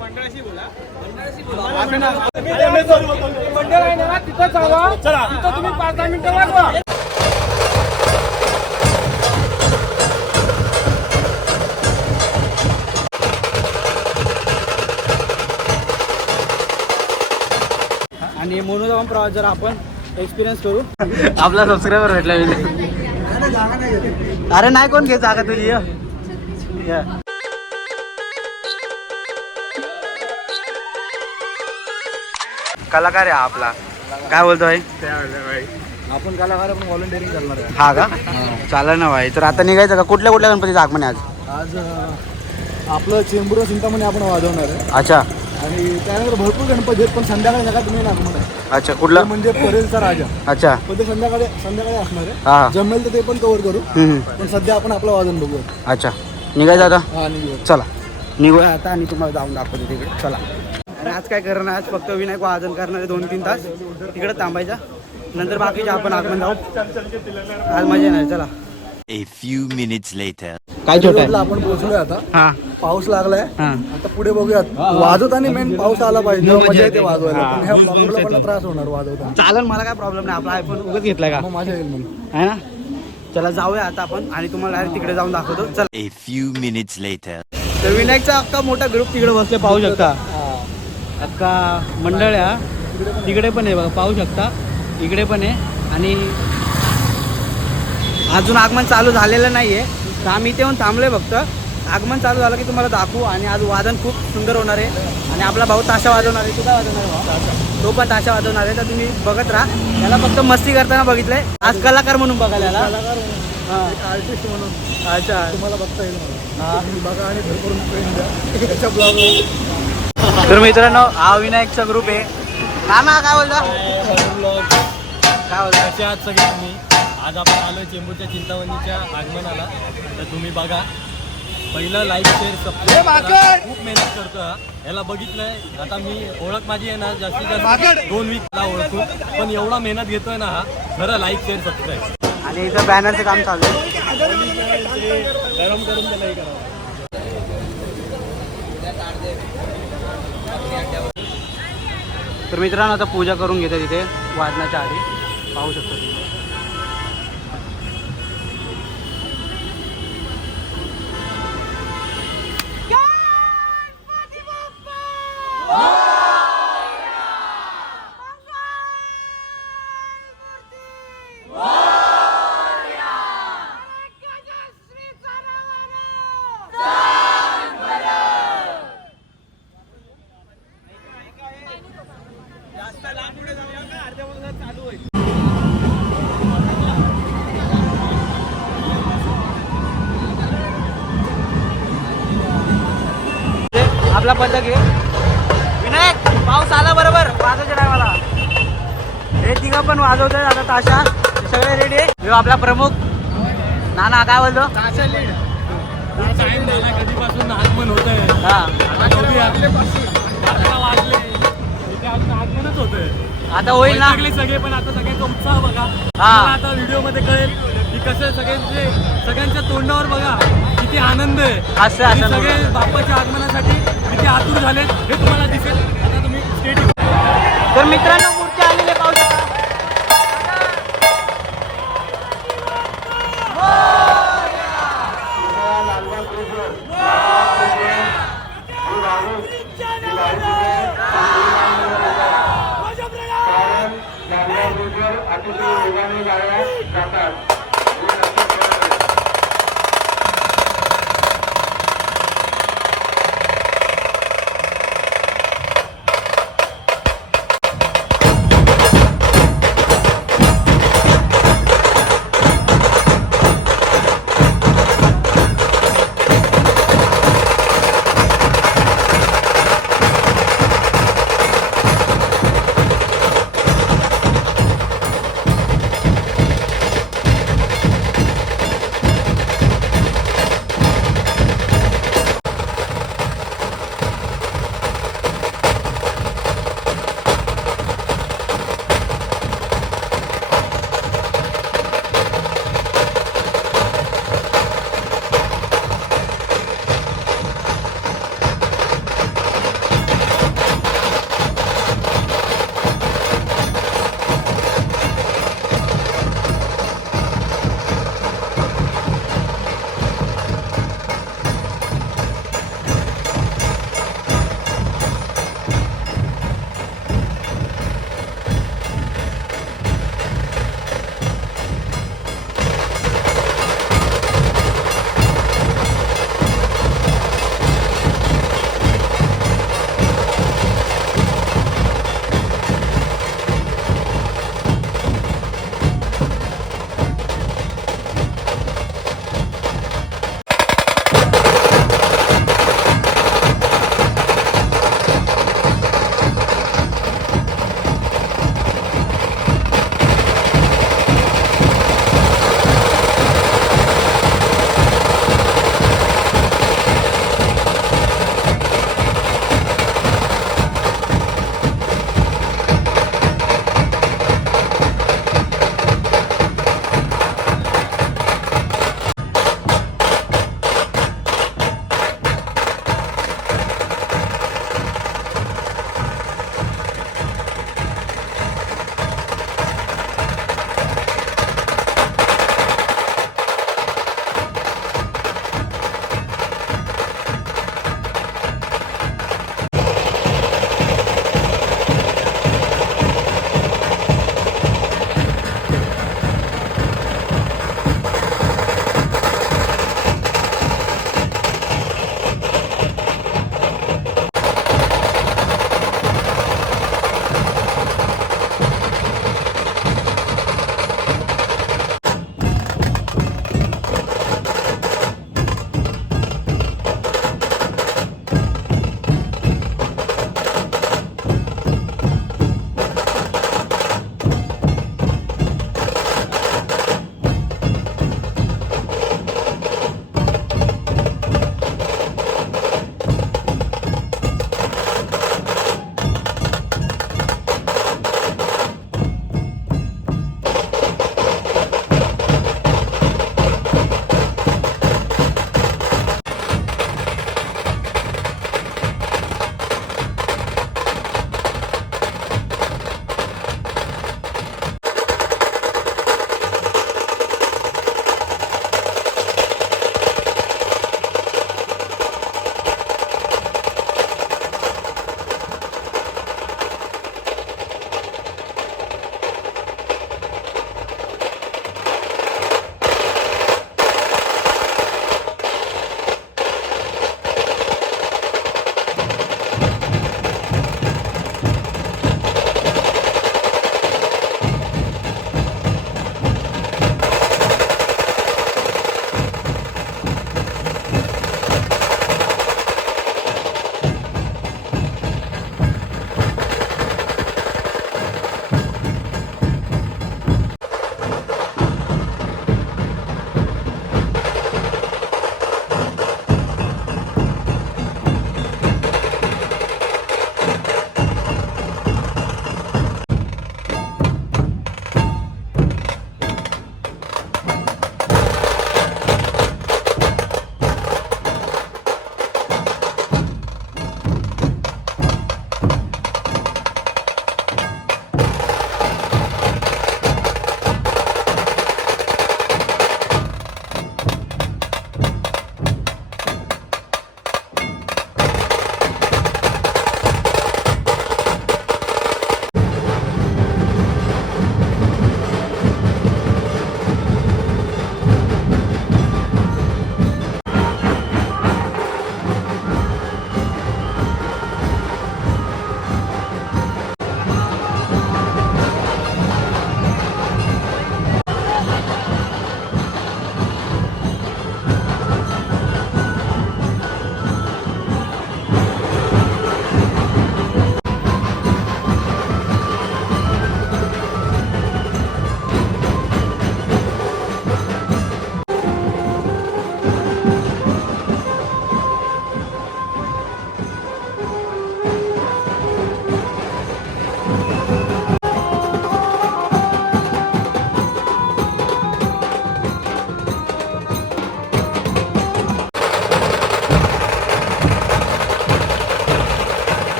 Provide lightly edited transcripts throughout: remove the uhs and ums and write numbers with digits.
मंडळाशी बोला. मंडळ आहे ना तिथं जावा, तिथं तुम्ही 5-10 मिनिटं वाजवा. आणि म्हणून जाऊन प्रवास जर आपण एक्सपिरियन्स करू. आपला सबस्क्रायबर भेटला. अरे नाही कोण घे जागा तुझी. कलाकार आहे हा आपला. काय बोलतो भाई? आपण कलाकार आपण व्हॉलंटिअरिंग करणार आहे. हा का? चालेल ना भाई. तर आता निघायचं का? कुठल्या कुठल्या गणपतीचं आगमन आहे आज आपलं चेंबूर चिंतामणी आपण वाजवणार आहे. अच्छा आणि त्यानंतर भरपूर गणपती आहेत, पण संध्याकाळी नका तुम्ही नागमन आहे. अच्छा कुठलं? म्हणजे परेलचा राजा. अच्छा पण ते संध्याकाळी असणार आहे. हा जमेल तर ते पण कव्हर करू. पण सध्या आपण आपलं वाजन बघूया. अच्छा निघायचं आता. हा निघूया. चला निघूया आता आणि तुम्हाला जाऊन दाखवतो तिकडे. चला. आणि आज काय करणार? आज फक्त विनायक वाजन करणार आहे 2-3 तास तिकडे थांबायचा. नंतर बाकीचे आपण आगमन जाऊ. आज मजा येणार. चला. A few minutes later. काय छोटं आहे? आपण पोहोचलोय आता. हा पाऊस लागलाय. हा आता पुढे बघूयात. वाजवताना मेन पाऊस आला पाहिजे, मजा येते वाजवायला. पण ह्या ब्लॉगरला पण त्रास होणार वाजवताना. चालेल, मला काय प्रॉब्लेम नाही. आपला आयफोन उगाच घेतलाय का? मग मजा येईल म्हणून. आहे ना. चला जाऊया आता आपण आणि तुम्हाला डायरेक्ट तिकडे जाऊन दाखवतो. चला. A few minutes later. तर विनायकचा अख्खा मोठा ग्रुप तिकडे बसले पाहू शकता. अख्खा मंडळ आहे तिकडे पण आहे बघा, पाहू शकता. इकडे पण आहे. आणि अजून आगमन चालू झालेलं नाही आहे, तर आम्ही इथे येऊन थांबलोय फक्त. आगमन चालू झालं की तुम्हाला दाखवू. आणि आज वादन खूप सुंदर होणार आहे. आणि आपला भाऊ ताशा वाजवणार आहे. तुझा वाजवणार आहे भाऊ? तो पण ताशा वाजवणार आहे. तर तुम्ही बघत राहा. याला फक्त मस्ती करताना बघितलंय. आज कलाकार म्हणून बघायला याला. आर्टिस्ट म्हणून. अच्छा तुम्हाला बघता येईल मला. बघा आणि भरपूर प्रेम द्या त्याच्या ब्लॉगवर. तर मित्रांनो हा विनायकचा ग्रुप आहे. नाना काय बोलता? काय बोलता? कसे आहात सगळे तुम्ही? आज आपण आलोय चेंबूरच्या चिंतामणीच्या आगमनाला. तर तुम्ही बघा. पहिलं लाईक शेअर सबस्क्राईब. खूप मेहनत करतो हा. याला बघितलंय. आता मी ओळख माझी आहे ना जास्तीत जास्त 2 वीकला ओळखू, पण एवढा मेहनत घेतोय ना हा. खरं लाईक शेअर सबस्क्राईब. आणि इथं बॅनरचं काम चालू आहे. गरम करून त्यालाही करावं. तर मित्रांनो आता पूजा करून घेते तिथे वाजण्याच्या आधी. पाहू शकतो तुम्ही. आपला पथक आहे. विनायक पाऊस आला बरोबर वाजवायचं नाही मला. हे तिघं पण वाजवत आहे आता ताशा. सगळे रेडी आहे. हे आपला प्रमुख नाना काय बोलतो? कधीपासून आगमन होत आहे. हा आगमनच होत आहे. आता होईल ना सगळे. पण आता सगळ्यांचा उत्साह बघा. हा. आता व्हिडिओ मध्ये कळेल की कसं सगळ्यांच्या तोंडावर बघा किती आनंद आहे. असं असं सगळे बाप्पाच्या आगमनासाठी किती आतुर झाले हे तुम्हाला दिसेल. आता तुम्ही स्टेट. तर मित्रांनो मूर्ती आलेली पाहू शकता.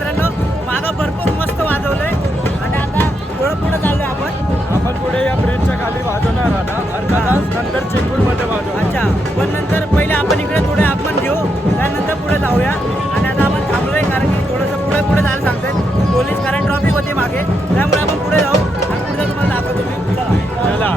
मित्रांनो मागं भरपूर मस्त वाजवलंय आणि आता थोडं पुढे चाललोय आपण पुढे या ब्रिजच्या खाली वाजवणार आता अर्धा तास नंतर चेंबूरमध्ये वाजवणार. अच्छा पण नंतर पहिले आपण इकडे थोडे आगमन घेऊ त्यानंतर पुढे जाऊया आणि आता आपण थांबलोय कारण की थोडंसं पुढे जायला सांगतात पोलीस कारण ट्रॉफिक होती मागे त्यामुळे आपण पुढे जाऊ आणि पुढे तुम्हाला दाखवतो मी चला.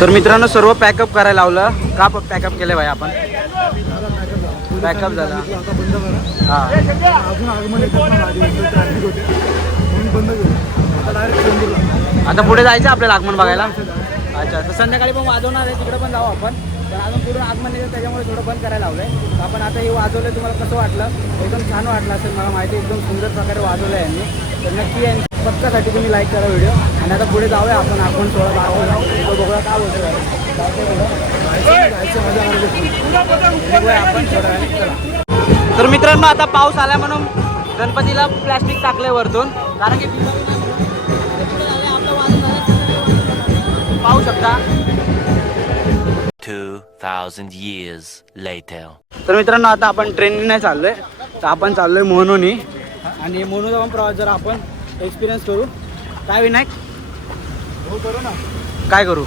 तर मित्रांनो सर्व पॅकअप करायला लावलं का पॅकअप केलं भाई आपण पॅकअप झाला आता बंद करा. हां अजून आगमन येतात ना माझी ट्रॅफिक होते म्हणून बंद केलं. आता डायरेक्ट चेंबूरला. आता पुढे जायचं आपल्याला आगमन बघायला. अच्छा तर संध्याकाळी पण वाजवणार आहे तिकडे पण जाऊ आपण पण अजून पुढून आगमन येतं त्याच्यामुळे थोडं बंद करायला लावलंय. आपण आता हे वाजवलं तुम्हाला कसं वाटलं एकदम छान वाटलं असेल मला माहिती एकदम सुंदर प्रकारे वाजवलं आहे यांनी तर नक्की यांच्या पक्कासाठी तुम्ही लाईक करा व्हिडिओ आणि आता पुढे जाऊया आपण आगमन सोहळा दाखवू तो बघूया काय बोलतो आपण थोड्या वेळाने. चला. तर मित्रांनो आता पाऊस आला म्हणून गणपतीला प्लॅस्टिक टाकलंय वरतून कारण की पाहू शकता 2,000 years later. तर मित्रांनो आता आपण ट्रेनने चाललोय तर आपण चाललोय मोनोनी आणि मोनोचा पण प्रवास जर आपण एक्सपिरियन्स करू काय विनायक हो करू ना. काय करू.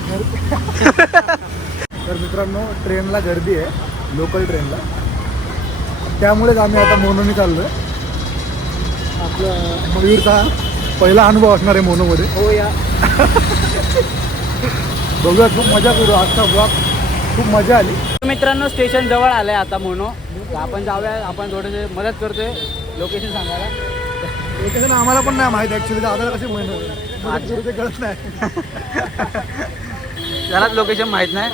तर मित्रांनो ट्रेनला गर्दी आहे लोकल ट्रेनला त्यामुळेच आम्ही आता मोनोनी चाललोय. आपला मयूरचा पहिला अनुभव असणार आहे मोनोमध्ये. हो या बघूया खूप मजा करू. आजचा ब्लॉग खूप मजा आली. मित्रांनो स्टेशन जवळ आलंय आता मोनो तर आपण जाऊया आपण थोडेसे मदत करतोय लोकेशन सांगायला. लोकेशन आम्हाला पण नाही माहिती ॲक्च्युली दादाला कसे माहिती ते कळत नाही. त्यालाच लोकेशन माहीत नाही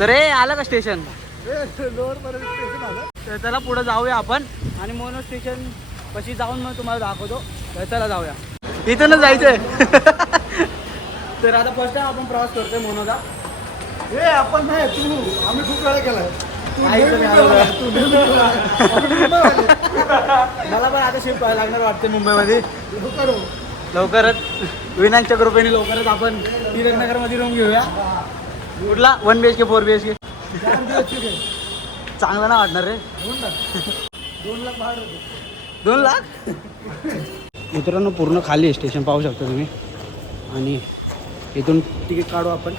तर हे आलं का स्टेशन लोअरपर्यंत स्टेशन आलं. तर चला पुढे जाऊया आपण आणि मोनो स्टेशन कशी जाऊन मग तुम्हाला दाखवतो तर चला जाऊया इथूनच जायचंय. तर आता फर्स्ट टाइम आपण प्रवास करतोय मोनोचा. हे आपण नाही तू आम्ही खूप वेळा केलाय. मला पण आता शिफ्ट व्हायला लागणार वाटतं मुंबईमध्ये लवकरच विनायकच्या कृपेने लवकरच आपण टिळकनगरमध्ये रूम घेऊया. कुठला 1 BHK 4 BHK चांगला ना वाटणार रे. 2 लाख मित्रांनो पूर्ण खाली आहे स्टेशन पाहू शकता तुम्ही आणि इथून तिकीट काढू आपण.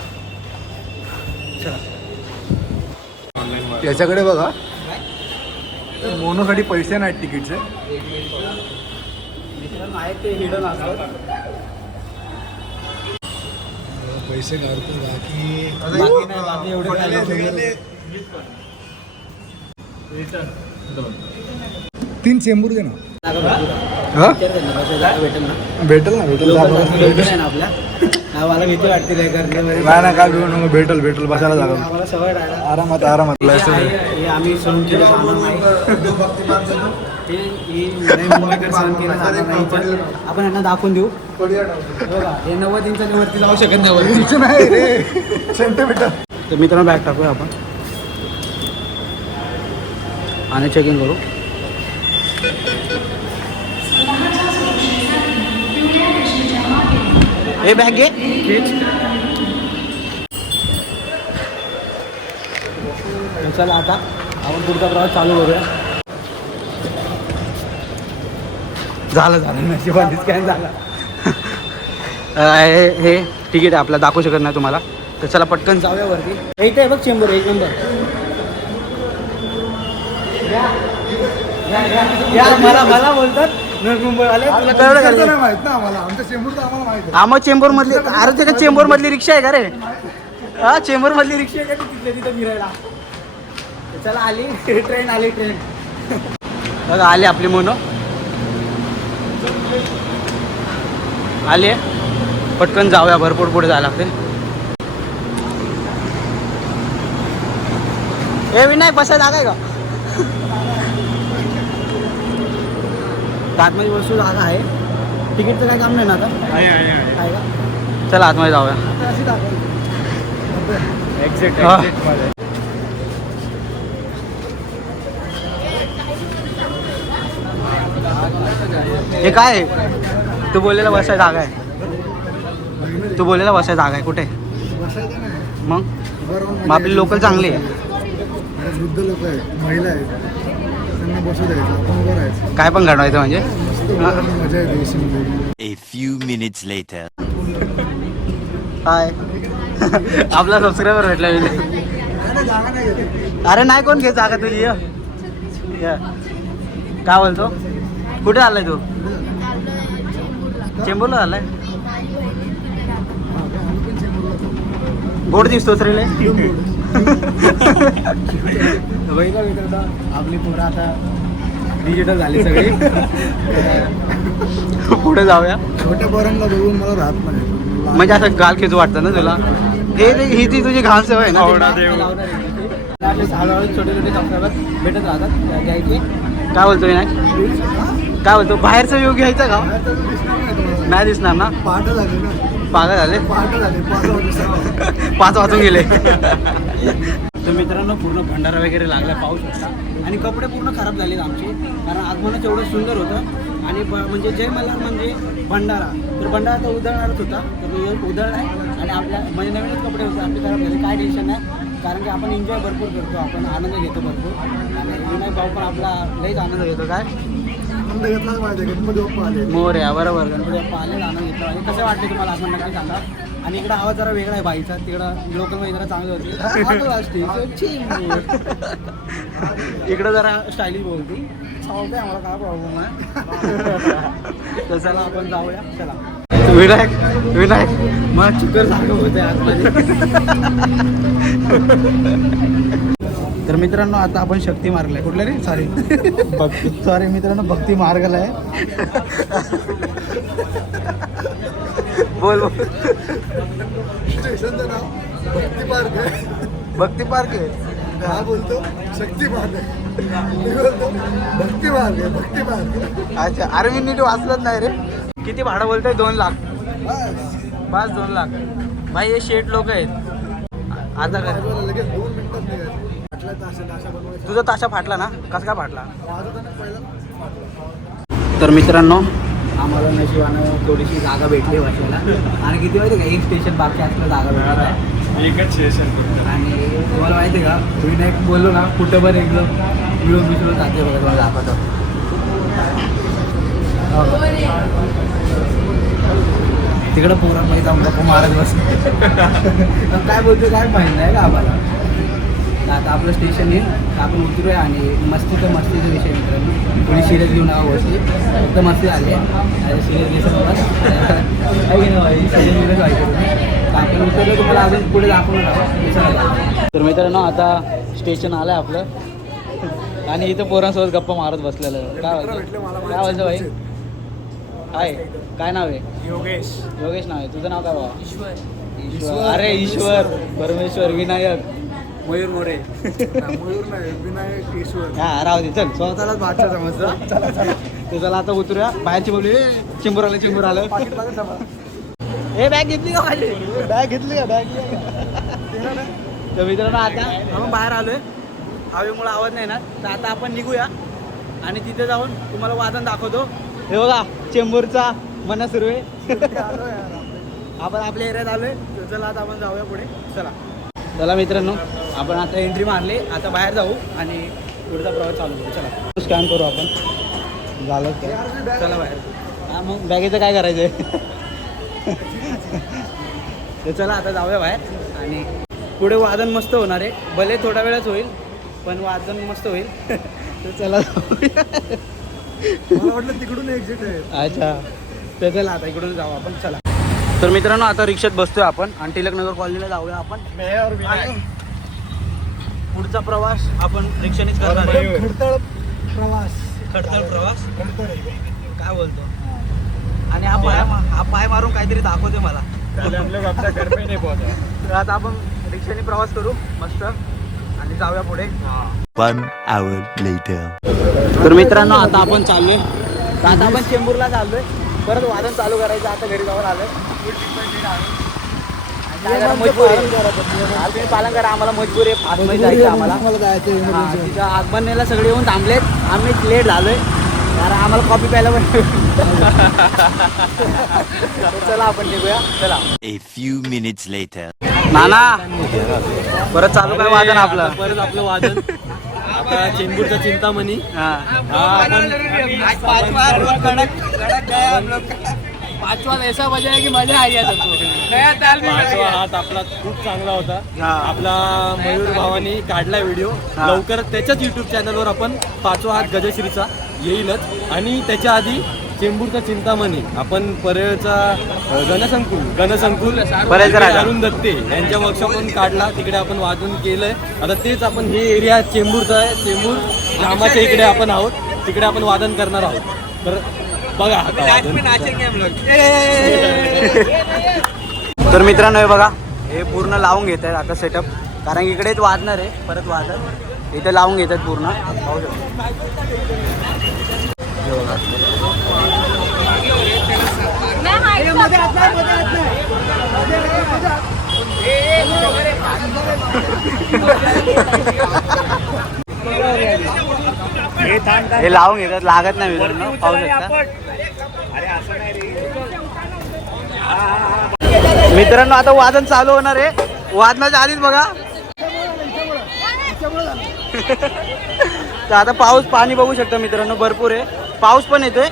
याच्याकडे बघा मोनोसाठी पैसे नाहीत तिकीटचे. मित्रांनो आहेत ते हिडन असतात पैसे काढतो बाकी बाकी एवढे 3 चेंबूर दे ना. हा भेटेल ना भेटेल नाही ना आपल्या आम्हाला भीती वाटते नाही काय घेऊ नको. भेटेल बसायला जागा. आम्हाला सवय राहिला आरामात हे आम्ही सहन केलं जाणार नाही मुंबईकर सहन केलं जाणार नाही पण आपण यांना दाखवून देऊ. बघा हे 90 इंचाच्या वरती जाऊ शकत नाही रे सेंटीमीटर. तर मित्रांनो बॅग टाकूया आपण आणि चेक इन करू. हे बॅग घे. चला आता आपण पुढचा प्रवास चालू करूया. झालं नशिबाने स्कॅन झाला. हे तिकीट आहे आपल्याला दाखवू शकत नाही तुम्हाला तर चला पटकन जाऊया वरती. एक आहे बघ चेंबर 1 नंबर. मला बोलतात नवी मुंबईवाले तुला कळलं इकडचं का नाही माहित ना आम्हाला, आमच्या चेंबूरचं आम्हाला माहित आहे. हा मग चेंबूर मधली अरे ते चेंबूर मधली रिक्षा आहे का रे हा चेंबूर मधली रिक्षा आहे का ती तिथल्या तिथं फिरायला चला आली ट्रेन आली ट्रेन बघा आली आपली मोनो आली आहे पटकन जाऊया भरपूर पुढे जायला लागते ए विनायक बसा जागा आहे का आतमध्ये वस्तू जागा आहे तिकीटचं काय काम नाही ना आता आहे का चला आतमध्ये जाऊया हा. हे काय आहे? तू बोललेला बसाय जागा आहे तू बोललेला बसाय जागा आहे कुठे बसायचं नाही. मग बरोबर मग आपली लोकल चांगली आहे वृद्ध लोक आहेत, महिला आहेत, त्यांना बसू द्यायचं, आपण उभं राहायचं. काय पण घडवायचं म्हणजे मस्त उभं मजा येते AC मध्ये. A few minutes later. हाय आपला सबस्क्रायबर भेटला जागा नाही घेत. अरे नाही कोण घे जागा तुझी ये. ये. काय बोलतो कुठे आलाय तू चेंबूरला आलाय गोड दिसतोच रे लय. आपली पोरं आता डिजिटल झाली सगळी पुढे जाऊया छोट्या पोरांना बघून मला राहत नाही. म्हणजे असं गाल खेचू वाटतं ना तुला ही ती तुझी घाण सवय आहे ना छोटे छोटे सबस्क्रायबर भेटत राहतात घ्यायची काय बोलतोय ना काय बोलतो बाहेरचा व्ह्यू घ्यायचा का नाही दिसणार ना पहाटे झाले ना, पागल झाले पहाटे झाले 5 वाजता. 5 वाजून गेले तर मित्रांनो पूर्ण भंडारा वगैरे लागला पाहू शकता आणि कपडे पूर्ण खराब झालेत आमचे कारण आगमनच एवढं सुंदर होतं आणि म्हणजे जय मल्हार म्हणजे भंडारा तर भंडारा तर उधळणारच होता तर उधळला आहे आणि आपल्या म्हणजे नवीनच कपडे होते आपले खराब झाले काय टेन्शन नाही कारण की आपण एन्जॉय भरपूर करतो आपण आनंद घेतो भरपूर आणि विनायक भाऊ पण आपला लईच आनंद घेतो काय आनंद घेतलाच पाहिजे. गणपती बाप्पा आले. मोर आहे बरोबर गणपती बाप्पा आले आनंद घेतो आणि कसं वाटतं तुम्हाला आपण नक्की सांगा आणि इकडं आवाज जरा वेगळा आहे बाईचा तिकडं लोकलमध्ये जरा चांगलं होती इकडं जरा स्टायलिश बोलती चालतंय आम्हाला काय प्रॉब्लेम आहे तर चला आपण जाऊया चला विनायक मग चिकन सारखं होते आतमध्ये तर मित्रांनो आता आपण शक्ती मार्गला आहे कुठल्या रे सॉरी मित्रांनो भक्ती मार्गला आहे बोल स्टेशनचं नाव भक्ती पार्क आहे. भक्ती पार्क आहे हा बोलतो शक्ती पार्क आहे, मी बोलतो भक्ती पार्क आहे. भक्ती पार्क अच्छा अरे मी नीट वाचलंच नाही रे किती भाडं बोलतोय 2 लाख बस 2 लाख भाई हे शेट लोक आहेत आता काय लगेच 2 मिनिटात निघायचं. फाटला ताशा बनवायचा. तुझा ताशा फाटला ना कसा काय फाटला वाजवताना पहिला तर मित्रांनो आम्हाला नशिबानं थोडीशी जागा भेटली बसायला आणि किती माहिती का एक स्टेशन बाकी असलं जागा भेटणार आहे एकच स्टेशन आणि तुम्हाला माहिती आहे का विनायक बोललो ना कुठं पण एकदम मिळून मिसळून जाते बघा तुम्हाला दाखवतो तिकडं पोरांमध्ये जाऊन गप्पा मारत बस काय बोलतो काय माहिती नाही का आम्हाला आता आपलं स्टेशन येईल आपण उतरूया आणि मस्तीचा विषय मित्रांनो थोडी सिरियस घेऊन आहो गोष्टी फक्त मस्ती आली आहे सिरियस घेऊन सिरियस व्हायचं तर आपण उतरलं तुम्हाला अजून पुढे दाखवणार आहोत तर मित्रांनो आता स्टेशन आलं आहे आपलं आणि इथं पोरांसोबत गप्पा मारत बसलेलं काय बोलतो भाई काय काय नाव आहे योगेश नाव आहे तुझं नाव काय बाबा ईश्वर अरे ईश्वर परमेश्वर विनायक मयूर मोरे मयूर नाही विनायक ईश्वर. हा राहू दे चल स्वतःलाच बादशाह समजतं तर चला आता उतरूया बाहेरची बोलू चिंबूर आलं हे बॅग घेतली का माझी बॅग घेतली का तर मित्रांनो आता आपण बाहेर आलोय हवेमुळे आवाज नाही ना तर आता आपण निघूया आणि तिथे जाऊन तुम्हाला वादन दाखवतो हे बघा चेंबूरचा मना सुरू आहे आपण आपल्या एरियात आलोय तर चला आता आपण जाऊया पुढे चला मित्रांनो आपण आता एंट्री मारली आता बाहेर जाऊ आणि पुढचा प्रवास चालू करू चला स्कॅन करू आपण झालं का चला बाहेर हां मग बॅगेचं काय करायचं आहे तर चला आता जाऊया बाहेर आणि पुढे वादन मस्त होणार आहे भले थोडा वेळच होईल पण वादन मस्त होईल तर चला जाऊया. मला वाटलं तिकडून एक्झिट आहे. अच्छा तर चला आता इकडून जाऊ आपण. चला तर मित्रांनो आता रिक्षात बसतोय आपण आणि टिळकनगर कॉलनीला जाऊया आपण. पुढचा प्रवास आपण रिक्षानेच करणार आहे. खडतळ प्रवास. खडतर प्रवास खडतळ आहे. काय बोलतो. आणि हा पाय मारून काहीतरी दाखवते मला. तर आता आपण रिक्षाने प्रवास करू मस्त आणि जाऊया पुढे. 1 hour later. तर मित्रांनो आता आपण चाललोय. तर आता आपण चेंबूरला चाललोय. परत वादन चालू करायचं. आता घरी जाऊन आलोय. पालन करा. आम्हाला मजबूर आहे. आतमध्ये जायचं आम्हाला. मला जायचं आहे हा, emergency. तिथं आगमनेला सगळे येऊन थांबलेत. आम्ही लेट झालोय कारण आम्हाला कॉफी प्यायला पण. तर चला आपण निघूया. चला A few minutes later. नाना परत चालू काय वादन आपलं. परत आपलं वादन आता चेंबूरचा चिंतामणी. हा पाचवा ऐसा बजा आहे की मजा आई पाचवा हात आपला खूप चांगला होता. हा. आपला मयूर भावानी काढला व्हिडिओ. हा. लवकर त्याच्याच युट्यूब चॅनलवर आपण पाचवा हात गजश्रीचा येईलच. आणि त्याच्या आधी चेंबूरचा चिंतामणी आपण परळचा गणसंकुल बरेच राजा. अरुण दत्ते यांच्या वर्कशॉपवरून काढला. तिकडे आपण वाजून केलंय. आता तेच आपण हे एरिया चेंबूरचा आहे. चेंबूर रामाच्या इकडे आपण आहोत. तिकडे आपण वादन करणार आहोत. तर बघा आता वादन. तर मित्रांनो हे बघा हे पूर्ण लावून घेत आहेत आता सेटअप. कारण इकडेच वाजणार आहे परत वाजत. इथे लावून घेतात पूर्ण. पाहू शकतो. हे लावून घेतात. लागत नाही मित्रांनो. पाहू शकता मित्रांनो आता वादन चालू होणार आहे. वादनाच्या आधीच बघा. तर आता पाऊस पाणी बघू शकता मित्रांनो भरपूर आहे. पाऊस पण येतोय.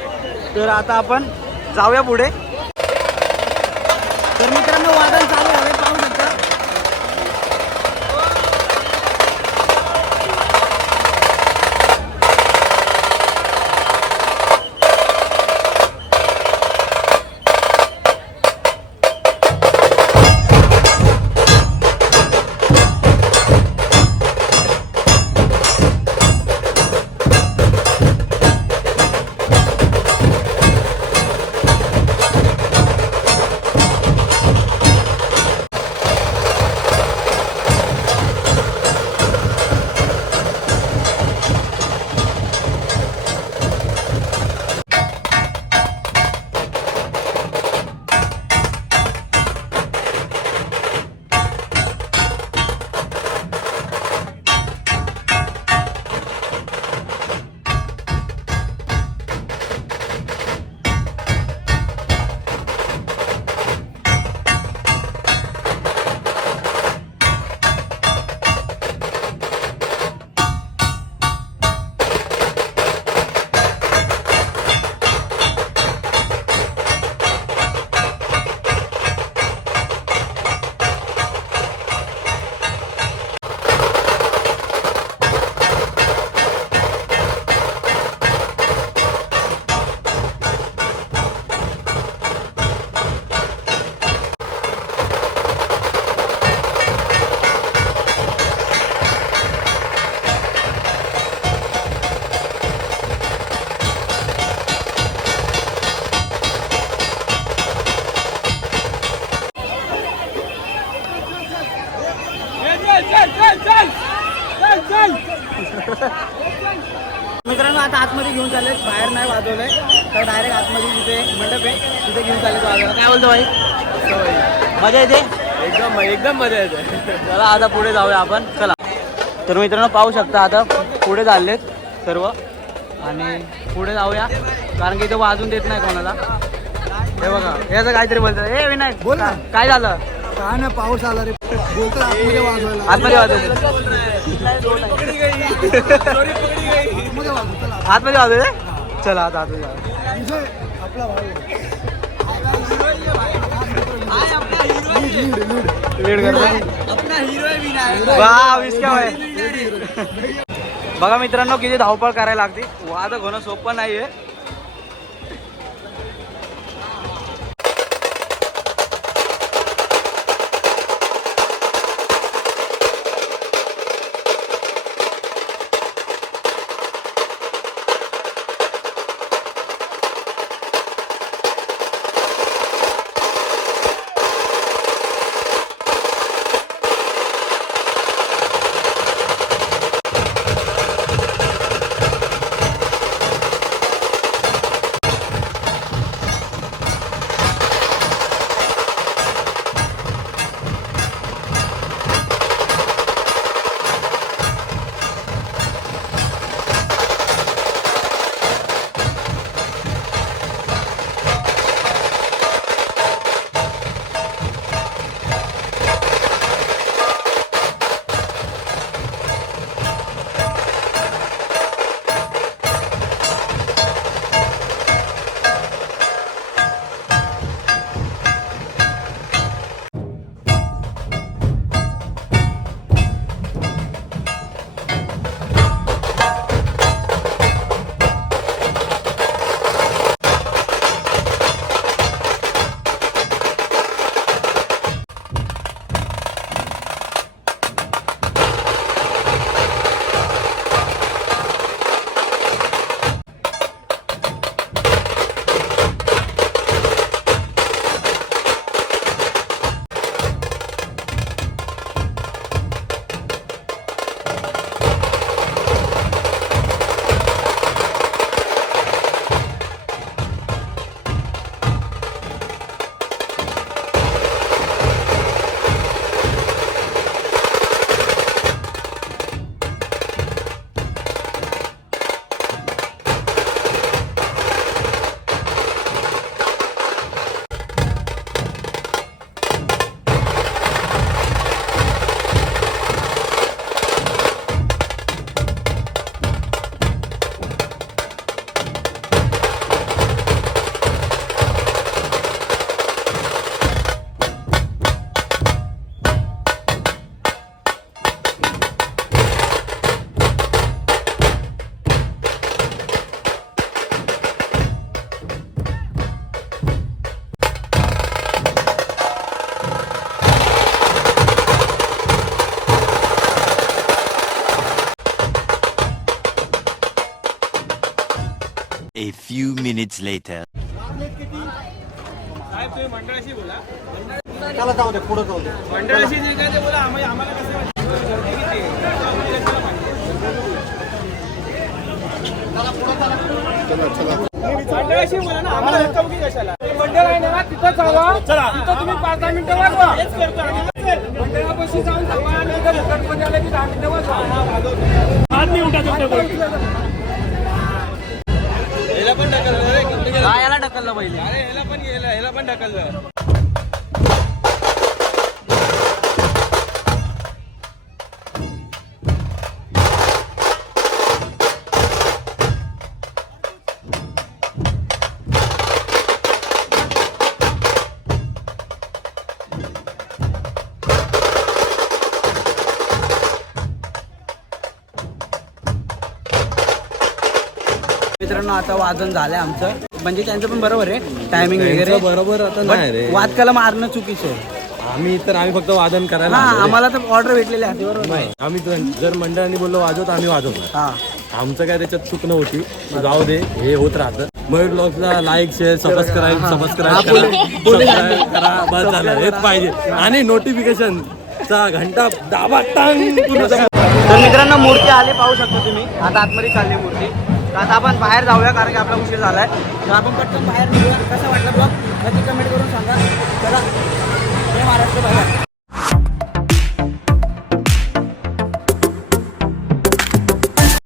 तर आता आपण जाऊया पुढे. तर मित्रांनो वादन चालू आहे. पाहू शकता. मित्रांनो आता आतमध्ये घेऊन चालले. बाहेर नाही वाजवलंय तर डायरेक्ट आतमध्ये जिथे मंडप आहे तिथे घेऊन चालले वाजवायला. काय बोलतो भाई. मजा येते. एकदम मजा येते. चला आता पुढे जाऊया आपण. चला तर मित्रांनो पाहू शकता आता पुढे चाललेत सर्व आणि पुढे जाऊया कारण की इथे वाजून देत नाही कोणाला. हे बघा याचं काहीतरी बोलतं. ए विनायक बोल ना. काय झालं. काय ना पाऊस आला रे. बोलतो आतमध्ये वाजवायला. आतमध्ये वाजवते. आतमध्ये वाजवते. चला आता आतमध्ये जाऊया. विजय आपला भाऊ. लीड करतो. वाह इसका भाई. बघा मित्रांनो किती धावपळ करायला लागते. वादक होणं सोपं नाहीये. A few minutes later. साहेब तुम्ही मंडळाशी बोला. त्याला जाऊ दे पुढे जाऊ दे. मंडळाशी जे काय ते बोला. आम्हाला कसं वाटतं? मंडळाशी बोला ना. आम्हाला धक्काबुक्की कशाला? मंडळ आहे ना तिथं जावा. तिथं तुम्ही 5-10 मिनिटं वागवा. हेच करतो आम्ही. मंडळापाशी जाऊन थांबा आणि इथं भुकटमध्ये आले की 10 मिनिटं वागवा. हात नाही उठा याला ढकललं पहिले. अरे ह्याला पण ढकललं. मित्रांनो आता वादन झालंय आमचं. म्हणजे त्यांचं पण बरोबर आहे टायमिंग वगैरे बरोबर आता नाही रे. वादकाला मारणं चुकीचं आहे. आम्ही फक्त वादन करायला हा आलो रे. आम्हाला तर ऑर्डर भेटलेली आहे बरोबर. नाही आम्ही जर मंडळाने बोललो वाजवत आम्ही वाजवणार. हा आमचं काय त्याच्यात चूक नव्हती. जाऊ दे हे होत राहतं. मयूर ब्लॉगला लाईक शेअर सबस्क्राईब करा बस झालं हेच पाहिजे. आणि नोटिफिकेशन चा घंटा दाबा टांग. तर मित्रांनो मूर्ती आली पाहू शकता तुम्ही. आता आतमध्ये चालली मूर्ती. तर आता आपण बाहेर जाऊया कारण की आपला उशीर झालाय. तर आपण पटकन बाहेर निघूया. कसं वाटलं ब्लॉग नक्की कमेंट करून सांगा. चला जय महाराष्ट्र. बाहेर